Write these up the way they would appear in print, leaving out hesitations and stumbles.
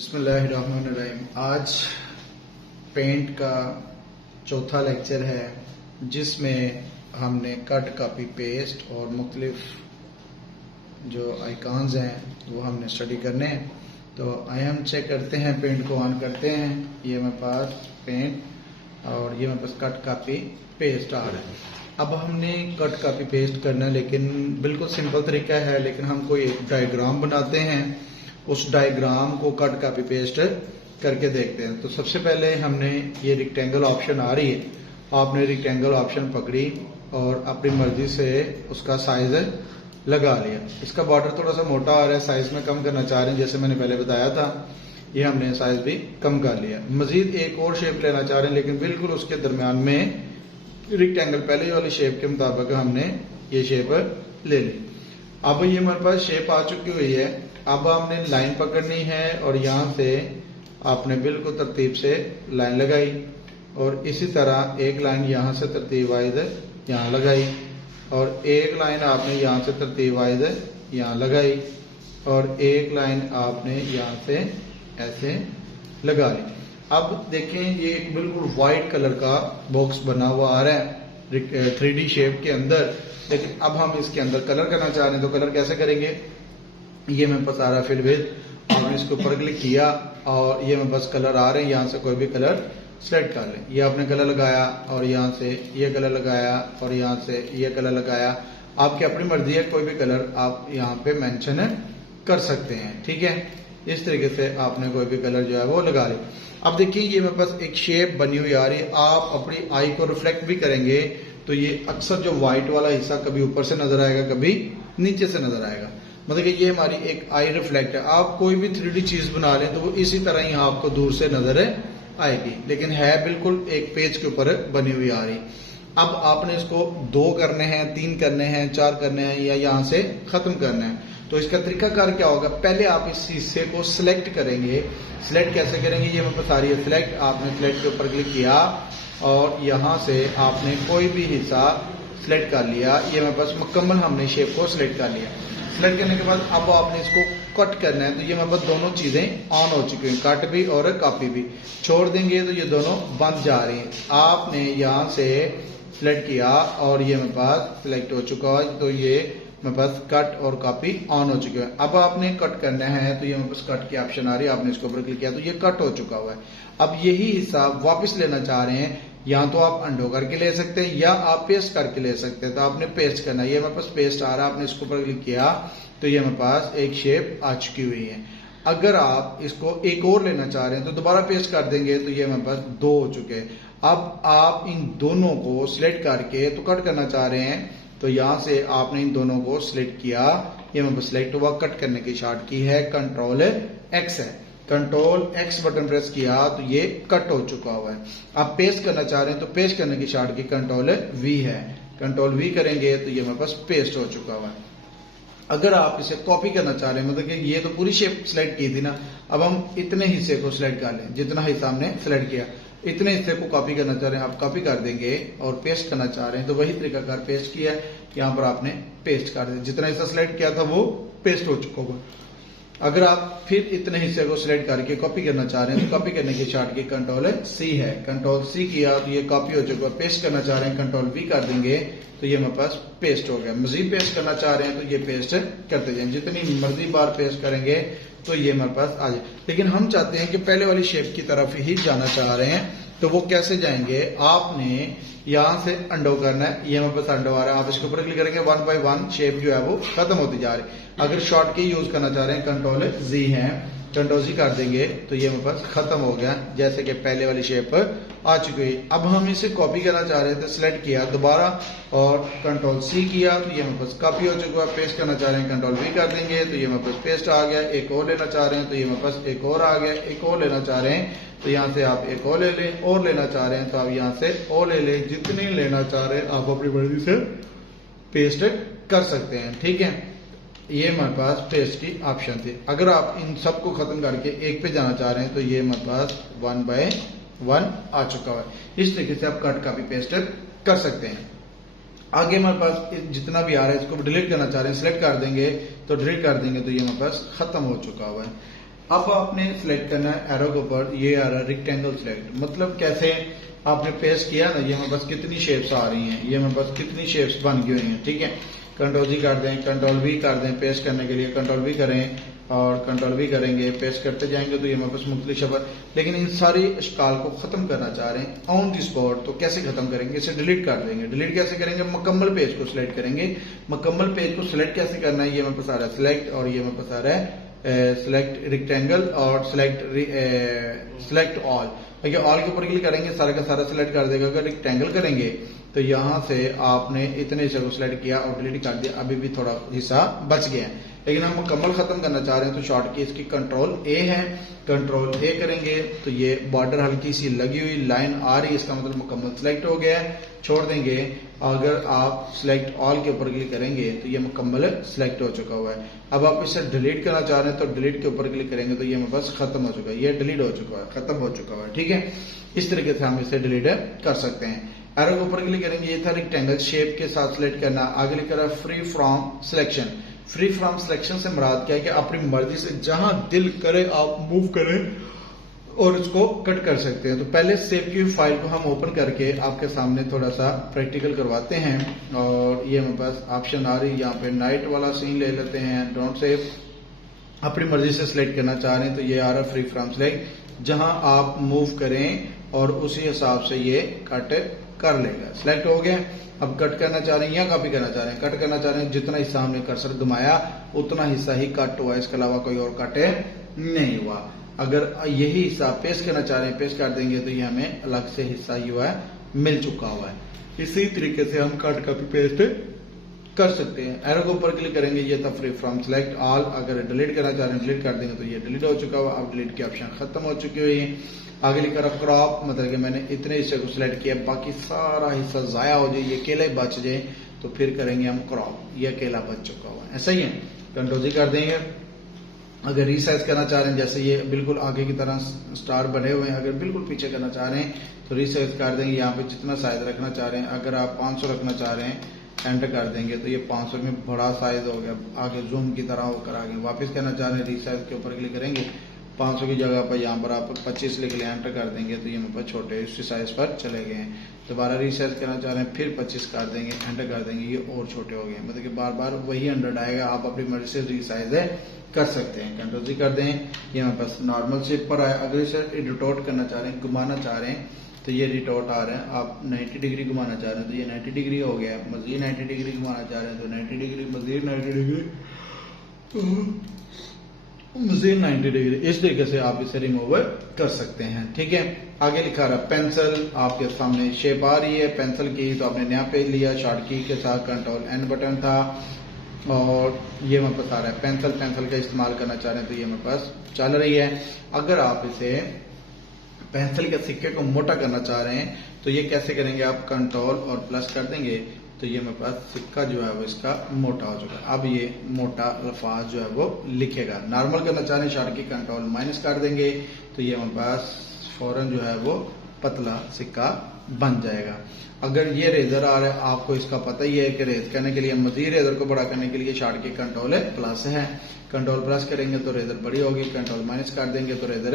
बिस्मिल्लाहिर्रहमानिर्रहीम। आज पेंट का चौथा लेक्चर है जिसमें हमने कट, कॉपी, पेस्ट और मुख्तलिफ जो आइकॉन्स हैं वो हमने स्टडी करने हैं। तो आइए हम चेक करते हैं, पेंट को ऑन करते हैं। ये मेरे पास पेंट और ये मेरे पास कट, कॉपी, पेस्ट आ रहा है। अब हमने कट, कॉपी, पेस्ट करना है, लेकिन बिल्कुल सिंपल तरीका है। लेकिन हम कोई एक डायग्राम बनाते हैं, उस डायग्राम को कट, कॉपी, पेस्ट करके देखते हैं। तो सबसे पहले हमने ये रेक्टेंगल ऑप्शन आ रही है, आपने रेक्टेंगल ऑप्शन पकड़ी और अपनी मर्जी से उसका साइज लगा लिया। इसका बॉर्डर थोड़ा सा मोटा आ रहा है, साइज में कम करना चाह रहे हैं, जैसे मैंने पहले बताया था। ये हमने साइज भी कम कर लिया। मजीद एक और शेप लेना चाह रहे हैं, लेकिन बिल्कुल उसके दरमियान में रेक्टेंगल पहले वाली शेप के मुताबिक हमने ये शेप ले ली। अब ये हमारे पास शेप आ चुकी हुई है। अब हमने लाइन पकड़नी है और यहाँ से आपने बिल्कुल तरतीब से लाइन लगाई और इसी तरह एक लाइन यहाँ से तरतीब वाइज यहाँ लगाई और एक लाइन आपने यहाँ से तरतीब वाइज यहाँ लगाई और एक लाइन आपने यहाँ से ऐसे लगा ली। अब देखें, ये एक बिल्कुल वाइट कलर का बॉक्स बना हुआ आ रहा है 3D शेप के अंदर। लेकिन अब हम इसके अंदर कलर करना चाह रहे हैं, तो कलर कैसे करेंगे? ये मेरे पास आ रहा है फिल विद, आपने इसके ऊपर क्लिक किया और ये मेरे पास कलर आ रहे हैं। यहाँ से कोई भी कलर सेलेक्ट कर लें। ये आपने कलर लगाया और यहाँ से ये कलर लगाया और यहाँ से ये कलर लगाया। आपकी अपनी मर्जी है, कोई भी कलर आप यहाँ पे मेंशन कर सकते हैं। ठीक है, इस तरीके से आपने कोई भी कलर जो है वो लगा ले। अब देखिए, ये मेरे पास एक शेप बनी हुई आ रही है। आप अपनी आई को रिफ्लेक्ट भी करेंगे तो ये अक्सर जो व्हाइट वाला हिस्सा कभी ऊपर से नजर आएगा, कभी नीचे से नजर आएगा। मतलब कि ये हमारी एक आई रिफ्लेक्ट है। आप कोई भी 3D चीज बना लें तो वो इसी तरह ही आपको दूर से नजर आएगी, लेकिन है बिल्कुल एक पेज के ऊपर बनी हुई आ रही। अब आपने इसको 2 करने हैं, 3 करने हैं, 4 करने हैं या यहाँ से खत्म करना है। तो इसका तरीकाकार क्या होगा? पहले आप इस हिस्से को सिलेक्ट करेंगे। सिलेक्ट कैसे करेंगे? ये मेरे पास आ रही है सिलेक्ट, आपने सिलेक्ट के ऊपर क्लिक किया और यहाँ से आपने कोई भी हिस्सा सिलेक्ट कर लिया। ये मेरे पास मुकम्मल हमने शेप को सिलेक्ट कर लिया। सिलेक्ट करने के बाद अब आपने इसको कट करना है। तो ये मेरे पास दोनों चीजें ऑन हो चुकी हैं, कट भी और कॉपी भी। छोड़ देंगे तो ये दोनों बंद जा रही हैं। आपने यहाँ से सिलेक्ट किया और ये मेरे पास सिलेक्ट हो चुका है, तो ये मेरे पास कट और कॉपी ऑन हो चुके हैं। अब आपने कट करना है तो ये मेरे पास कट की ऑप्शन आ रही है, आपने इसके ऊपर क्लिक किया तो ये कट हो चुका हुआ है। अब यही हिस्सा वापस लेना चाह रहे हैं, या तो आप अंडो करके ले सकते हैं या आप पेस्ट करके ले सकते हैं। तो आपने पेस्ट करना है। ये मेरे पास पेस्ट आ रहा है, आपने इसके ऊपर क्लिक किया तो ये मेरे पास एक शेप आ चुकी हुई है। अगर आप इसको एक और लेना चाह रहे हैं तो दोबारा पेस्ट कर देंगे तो ये मेरे पास 2 हो चुके हैं। अब आप इन दोनों को सिलेक्ट करके तो कट करना चाह रहे हैं, तो यहां से आपने इन दोनों को सिलेक्ट किया। ये मेरे पास सिलेक्ट हुआ। कट करने की शॉर्ट की है कंट्रोल X है। कंट्रोल X बटन प्रेस किया तो ये कट हो चुका हुआ है। आप पेस्ट करना चाह रहे हैं तो पेस्ट करने की शॉर्ट की कंट्रोल V है। कंट्रोल V करेंगे तो ये मेरे पास पेस्ट हो चुका हुआ है। अगर आप इसे कॉपी करना चाह रहे हैं, मतलब कि ये तो पूरी शेप सिलेक्ट की थी ना, अब हम इतने हिस्से को सिलेक्ट कर लें, जितना हिस्सा हमने सिलेक्ट किया इतने हिस्से को कॉपी करना चाह रहे हैं, आप कॉपी कर देंगे। और पेस्ट करना चाह रहे हैं तो वही तरीका कार पेस्ट किया, यहाँ पर आपने पेस्ट कर दिया। जितना हिस्सा सिलेक्ट किया था वो पेस्ट हो चुका होगा। अगर आप फिर इतने हिस्से को सिलेक्ट करके कॉपी करना चाह रहे हैं तो कॉपी करने की शॉर्ट की कंट्रोल C है। कंट्रोल C किया तो ये कॉपी हो चुका है। पेस्ट करना चाह रहे हैं कंट्रोल V कर देंगे तो ये मेरे पास पेस्ट हो गया। मजीद पेस्ट करना चाह रहे हैं तो ये पेस्ट करते जाएं। जितनी मर्जी बार पेस्ट करेंगे तो ये मेरे पास आ जाए। लेकिन हम चाहते हैं कि पहले वाली शेप की तरफ ही जाना चाह रहे हैं, तो वो कैसे जाएंगे? आपने यहाँ से अंडो करना है। ये मेरे पास अंडो आ रहा है, आप इसके ऊपर क्लिक करेंगे, 1 बाय 1 शेप जो है वो खत्म होती जा रही है। अगर शॉर्ट की यूज करना चाह रहे हैं कंट्रोल Z है, कंट्रोल Z कर देंगे तो ये मेरे पास खत्म हो गया, जैसे कि पहले वाली शेप आ चुकी है। अब हम इसे कॉपी करना चाह रहे थे, सिलेक्ट किया दोबारा और कंट्रोल C किया तो ये मेरे पास कॉपी हो चुका है। पेस्ट करना चाह रहे हैं कंट्रोल V कर देंगे तो ये मेरे पास पेस्ट आ गया। एक और लेना चाह रहे हैं तो ये मेरे पास एक और आ गया। एक और लेना चाह रहे हैं तो यहाँ से आप एक और ले लें, और लेना चाह रहे हैं तो आप यहाँ से और ले लें। जितनी लेना चाह रहे हैं आप अपनी मर्जी से पेस्ट कर सकते हैं। ठीक है, ये हमारे पास पेस्ट की ऑप्शन थी। अगर आप इन सबको खत्म करके एक पे जाना चाह रहे हैं तो ये हमारे पास 1 बाय 1 आ चुका है। इस तरीके से आप कट, कॉपी, पेस्ट कर सकते हैं। आगे हमारे पास जितना भी आ रहा है इसको डिलीट करना चाह रहे हैं, सिलेक्ट कर देंगे तो डिलीट कर देंगे तो ये हमारे पास खत्म हो चुका हुआ है। अब आपने सिलेक्ट करना है एरो के ऊपर, ये आ रहा है रेक्टेंगल सिलेक्ट। मतलब कैसे आपने पेस्ट किया ना, ये मेरे पास कितनी शेप्स आ रही हैं, ये मेरे पास कितनी शेप्स बन गई हुई हैं, ठीक है। कंट्रोल जी कर दें, कंट्रोल वी कर दें पेस्ट करने के लिए, कंट्रोल वी करें और कंट्रोल वी करेंगे, पेस्ट करते जाएंगे तो ये मेरे पास मुख्तलिफ शब्द। लेकिन इन सारी अशकाल को खत्म करना चाह रहे हैं ऑन दी स्पॉट, तो कैसे खत्म करेंगे, इसे डिलीट कर देंगे। डिलीट कैसे करेंगे, मुकम्मल पेज को सिलेक्ट करेंगे। मुकम्मल पेज को सिलेक्ट कैसे करना है, ये मेरे पास आ रहा है सिलेक्ट, और ये मेरे पास आ रहा है सिलेक्ट रेक्टेंगल और सिलेक्ट ऑल। ठीक है, ऑल के ऊपर क्लिक करेंगे, सारा का सारा सिलेक्ट कर देगा। अगर रेक्टेंगल करेंगे तो यहां से आपने इतने हिस्से को सिलेक्ट किया और डिलीट कर दिया, अभी भी थोड़ा हिस्सा बच गया है। लेकिन हम मुकम्मल खत्म करना चाह रहे हैं तो शॉर्ट की इसकी कंट्रोल ए है, कंट्रोल ए करेंगे तो ये बॉर्डर हल्की सी लगी हुई लाइन आ रही है, इसका मतलब मुकम्मल सिलेक्ट हो गया है। छोड़ देंगे, अगर आप सिलेक्ट ऑल के ऊपर क्लिक करेंगे तो ये मुकम्मल सिलेक्ट हो चुका हुआ है। अब आप इसे डिलीट करना चाह रहे हैं तो डिलीट के ऊपर क्लिक करेंगे तो ये मेरे पास खत्म हो चुका है, ये डिलीट हो चुका है, खत्म हो चुका हुआ है, ठीक है। इस तरीके से हम इसे डिलीट कर सकते हैं। एरो के ऊपर क्लिक करेंगे, ये था रेक्टेंगल शेप के साथ सिलेक्ट करना। आगे लिखा रहा free from selection. Free from selection से मुराद क्या है कि अपनी मर्जी से जहां दिल करे आप मूव करें और इसको कट कर सकते हैं। तो पहले सेव की हुई फाइल को हम ओपन करके आपके सामने थोड़ा सा प्रैक्टिकल करवाते हैं। और ये मेरे पास ऑप्शन आ रही है, यहाँ पे नाइट वाला सीन ले लेते हैं, डोंट सेव। अपनी मर्जी से सिलेक्ट करना चाह रहे हैं तो ये आ रहा है फ्री फ्रॉम सिलेक्ट, जहां आप मूव करें और उसी हिसाब से ये कट कर लेगा। सिलेक्ट हो गया। अब कट करना चाह रहे हैं या कॉपी करना चाह रहे हैं, कट करना चाह रहे हैं, जितना हिस्सा हमने कर्सर घुमाया उतना हिस्सा ही कट हुआ, इसके अलावा कोई और कट नहीं हुआ। अगर यही हिस्सा पेस्ट करना चाह रहे हैं, पेस्ट कर देंगे तो ये हमें अलग से हिस्सा हुआ है मिल चुका हुआ है। इसी तरीके से हम कट कॉपी पेस्ट कर सकते हैं। एरो के ऊपर क्लिक करेंगे, ये था फ्री फ्रॉम सिलेक्ट ऑल। अगर डिलीट करना चाह रहे हैं डिलीट कर देंगे तो ये डिलीट हो चुका हुआ। अब डिलीट की ऑप्शन खत्म हो चुकी हुई है। आगे लिखा रहा क्रॉप, मतलब कि मैंने इतने हिस्से को सिलेक्ट किया, बाकी सारा हिस्सा जाया हो जाए, ये अकेले बच जाए तो फिर करेंगे हम क्रॉप, ये अकेला बच चुका हुआ है। ऐसा ही है, कंट्रोल जी कर देंगे। अगर रीसाइज करना चाह रहे हैं, जैसे ये बिल्कुल आगे की तरह स्टार बने हुए हैं, अगर बिल्कुल पीछे करना चाह रहे हैं तो रीसाइज कर देंगे। यहाँ पे जितना साइज रखना चाह रहे हैं, अगर आप 500 रखना चाह रहे हैं एंटर कर देंगे तो ये 500 में बड़ा साइज हो गया, आगे जूम की तरह होकर आगे वापस करना चाह रहे हैं, रीसाइज के ऊपर क्लिक करेंगे, 500 की जगह पर यहाँ पर आप 25 लिख लें, एंटर कर देंगे तो ये मेरे पास छोटे इसी साइज पर चले गए हैं। दोबारा रीसाइज करना चाह रहे हैं, फिर 25 कर देंगे, एंटर कर देंगे, ये और छोटे हो गए। मतलब कि बार बार वही 100 आएगा, आप अपनी मर्जी से रीसाइज कर सकते हैं। कंट्रोल जी कर दें, ये मेरे पास नॉर्मल शेप पर आया। अगर इसे रिटोट करना चाह रहे हैं, घुमाना चाह रहे हैं तो ये रिटोट आ रहे हैं। आप 90 डिग्री घुमाना चाह रहे हैं तो ये 90 डिग्री हो गया। मजीद 90 डिग्री घुमाना चाह रहे हैं तो 90 डिग्री, मजीद 90 डिग्री, मजीद 90 डिग्री। इस तरीके से आप इसे रिमूव कर सकते हैं, ठीक है। आगे लिखा रहा पेंसिल, आपके सामने शेप आ रही है पेंसिल की, तो आपने नया पेज लिया, शॉर्ट की के साथ कंट्रोल एन बटन था और ये मेरे पास आ रहा है पेंसिल। पेंसिल का इस्तेमाल करना चाह रहे हैं तो ये मेरे पास चल रही है। अगर आप इसे पेंसिल के सिक्के को मोटा करना चाह रहे हैं तो ये कैसे करेंगे, आप कंट्रोल और प्लस कर देंगे तो ये मेरे पास सिक्का जो है वो इसका मोटा हो चुका है। अब ये मोटा अल्फाज जो है वो लिखेगा। नॉर्मल करना चाह रहे हैं, शॉर्ट की कंट्रोल माइनस कर देंगे तो ये मेरे पास फौरन जो है वो पतला सिक्का बन जाएगा। अगर ये रेजर आ रहा है, आपको इसका पता ही है कि रेज करने के लिए, मजीद रेजर को बड़ा करने के लिए शॉर्ट की कंट्रोल प्लस है। कंट्रोल प्लस करेंगे तो रेजर बड़ी होगी, कंट्रोल माइनस कर देंगे तो रेजर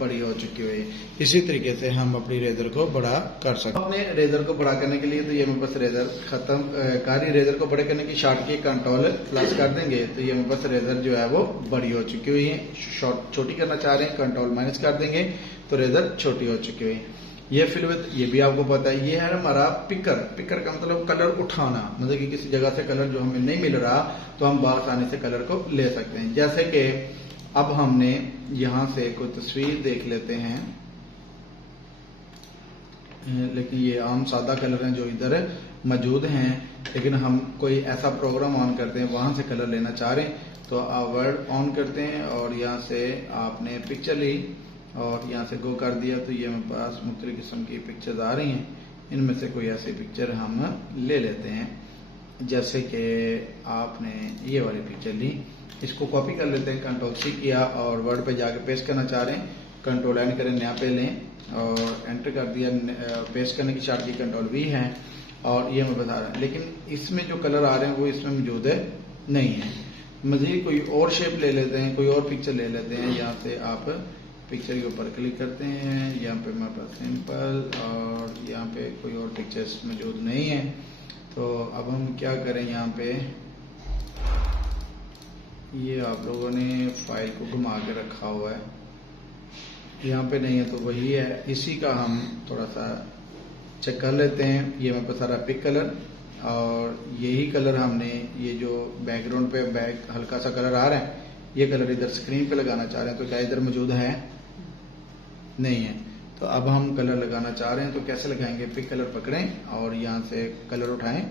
बड़ी हो चुकी हुई है। इसी तरीके से हम अपनी रेजर को बड़ा कर सकते हैं। अपने रेजर को बड़ा करने के लिए तो ये मेरे पास रेजर खत्म कारी, रेजर को बड़े करने की शॉर्ट की कंट्रोल प्लस कर देंगे तो ये मेरे पास रेजर जो है वो बड़ी हो चुकी हुई है। शॉर्ट छोटी करना चाह रहे हैं, कंट्रोल माइनस कर देंगे तो रेजर छोटी हो चुकी हुई है। ये फिल विद, ये भी आपको पता है, ये है हमारा पिकर। पिकर का मतलब कलर उठाना, मतलब कि किसी जगह से कलर जो हमें नहीं मिल रहा तो हम आसानी से कलर को ले सकते हैं। जैसे कि अब हमने यहां से कोई तस्वीर देख लेते हैं, लेकिन ये आम सादा कलर हैं जो इधर मौजूद हैं, लेकिन हम कोई ऐसा प्रोग्राम ऑन करते हैं वहां से कलर लेना चाह रहे हैं तो वर्ड ऑन करते हैं और यहाँ से आपने पिक्चर ली और यहाँ से गो कर दिया तो ये मेरे पास मुख्तलिफ किस्म की पिक्चर्स आ रही हैं। इनमें से कोई ऐसी पिक्चर हम ले लेते हैं, जैसे कि आपने ये वाली पिक्चर ली, इसको कॉपी कर लेते हैं, कंट्रोल सी किया और वर्ड पे जाके पेस्ट करना चाह रहे हैं, कंट्रोल एन करें, नया पे लें और एंटर कर दिया। पेस्ट करने की शॉर्ट की कंट्रोल वी है और ये मैं बता रहा हूँ, लेकिन इसमें जो कलर आ रहे हैं वो इसमें मौजूद नहीं है। मजीद कोई और शेप ले लेते हैं, कोई और पिक्चर ले लेते हैं। यहाँ से आप पिक्चर के ऊपर क्लिक करते हैं, यहाँ पे हमारे पास सिंपल, और यहाँ पे कोई और पिक्चर्स मौजूद नहीं है। तो अब हम क्या करें, यहाँ पे ये आप लोगों ने फाइल को घुमा के रखा हुआ है, यहाँ पे नहीं है तो वही है, इसी का हम थोड़ा सा चेक कर लेते हैं। ये मेरे पास सारा पिक कलर, और यही कलर हमने, ये जो बैकग्राउंड पे बैक हल्का सा कलर आ रहा है, ये कलर इधर स्क्रीन पे लगाना चाह रहे हैं। तो क्या इधर मौजूद है? नहीं है। तो अब हम कलर लगाना चाह रहे हैं, तो कैसे लगाएंगे? पिक कलर पकड़ें और यहाँ से कलर उठाएं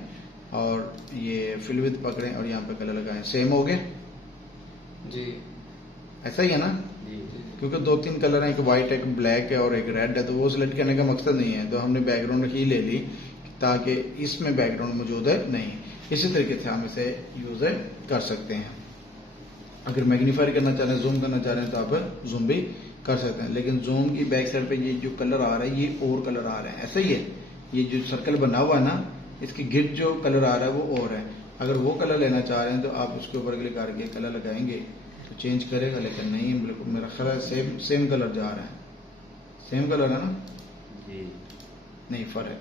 और ये फिल विद पकड़ें और यहाँ पे कलर लगाएं। सेम हो गए जी, ऐसा ही है ना? जी। क्योंकि 2-3 कलर हैं, एक व्हाइट, एक ब्लैक है और एक रेड है, तो वो सिलेक्ट करने का मकसद नहीं है, तो हमने बैकग्राउंड ही ले ली ताकि इसमें बैकग्राउंड मौजूद है नहीं। इसी तरीके से हम इसे यूज कर सकते हैं। अगर मैग्नीफाई करना चाह रहे हैं, जूम करना चाह रहे हैं, तो आप जूम भी कर सकते हैं। लेकिन जूम की बैक साइड पे ये जो कलर आ रहा है, ये और कलर आ रहे हैं, ऐसा ही है। ये जो सर्कल बना हुआ है ना, इसकी गिर्द जो कलर आ रहा है वो और है। अगर वो कलर लेना चाह रहे हैं तो आप उसके ऊपर क्लिक करके कलर लगाएंगे तो चेंज करेगा, लेकिन नहीं, बिल्कुल मेरा ख्याल है सेम कलर जा रहा है। सेम कलर है ना जी? नहीं, फर्क,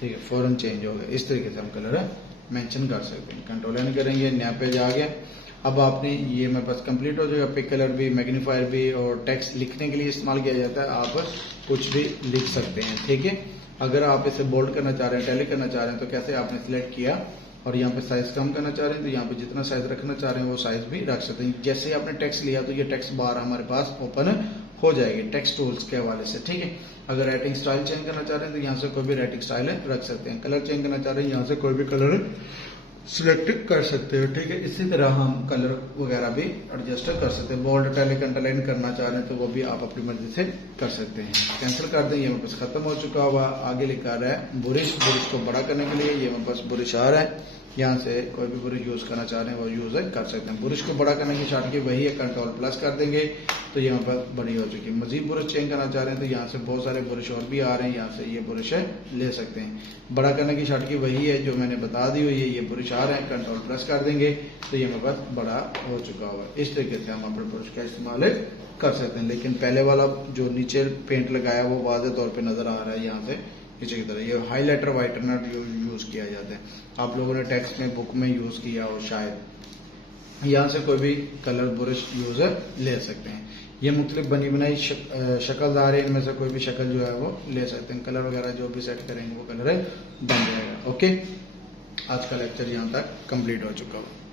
ठीक है, फौरन चेंज हो गया। इस तरीके से हम कलर मेंशन कर सकते हैं। कंट्रोल एन करेंगे, नया पेज आ गया। अब आपने, ये मेरे पास कंप्लीट हो जाएगा। पिक कलर भी, मैग्नीफायर भी, और टेक्स्ट लिखने के लिए इस्तेमाल किया जाता है। आप कुछ भी लिख सकते हैं, ठीक है। अगर आप इसे बोल्ड करना चाह रहे हैं, टैली करना चाह रहे हैं, तो कैसे आपने सिलेक्ट किया, और यहाँ पे साइज कम करना चाह रहे हैं तो यहाँ पे जितना साइज रखना चाह रहे हैं वो साइज भी रख सकते हैं। जैसे ही आपने टेक्स्ट लिया तो ये टेक्स्ट बार हमारे पास ओपन हो जाएगी टेक्स्ट टूल्स के हवाले से, ठीक है। अगर राइटिंग स्टाइल चेंज करना चाह रहे हैं तो यहाँ से कोई भी राइटिंग स्टाइल रख सकते हैं। कलर चेंज करना चाह रहे हैं, यहाँ से कोई भी कलर सिलेक्ट कर सकते हो, ठीक है। इसी तरह हम कलर वगैरह भी एडजस्ट कर सकते हैं। बोल्ड, इटैलिक, अंडरलाइन करना चाह रहे हैं तो वो भी आप अपनी मर्जी से कर सकते हैं। कैंसिल कर दें, ये मेरे पास खत्म हो चुका हुआ। आगे लिखा रहा है बुरिश को बड़ा करने के लिए, ये मेरे पास बुरिश आ रहा है। यहाँ से कोई भी बुरिश यूज करना चाह रहे हैं वो यूज कर सकते हैं। बुरिश को बड़ा करने की शॉर्टकट वही है, कंट्रोल प्लस कर देंगे तो ये मेरे पास बड़ी हो चुकी है। मजीद बुरिश चेंज करना चाह रहे हैं तो यहाँ से बहुत सारे बुरिश और भी आ रहे हैं, यहाँ से ये बुरिश ले सकते हैं। बड़ा करने की शॉर्टकट वही है जो मैंने बता दी हुई है। ये बुरिश आ रहे हैं, कंट्रोल प्लस कर देंगे तो ये मेरे पास बड़ा हो चुका हुआ है। इस तरीके से हम अपने बुरिश का इस्तेमाल कर सकते हैं। लेकिन पहले वाला जो नीचे पेंट लगाया वो वाज़ेह तौर पर नजर आ रहा है यहाँ से नीचे की तरह। ये हाइलाइटर, वाइटनर यूज किया जाता है। आप लोगों ने टेक्स्ट में, बुक में यूज किया हो शायद। यहाँ से कोई भी कलर बुरश यूज ले सकते हैं। ये मुख्तलिफ बनी बनाई शक्ल आ रही है, इनमें से कोई भी शक्ल जो है वो ले सकते हैं। कलर वगैरह जो भी सेट करेंगे वो कलर बन जाएगा। ओके, आज का लेक्चर यहाँ तक कंप्लीट हो चुका है।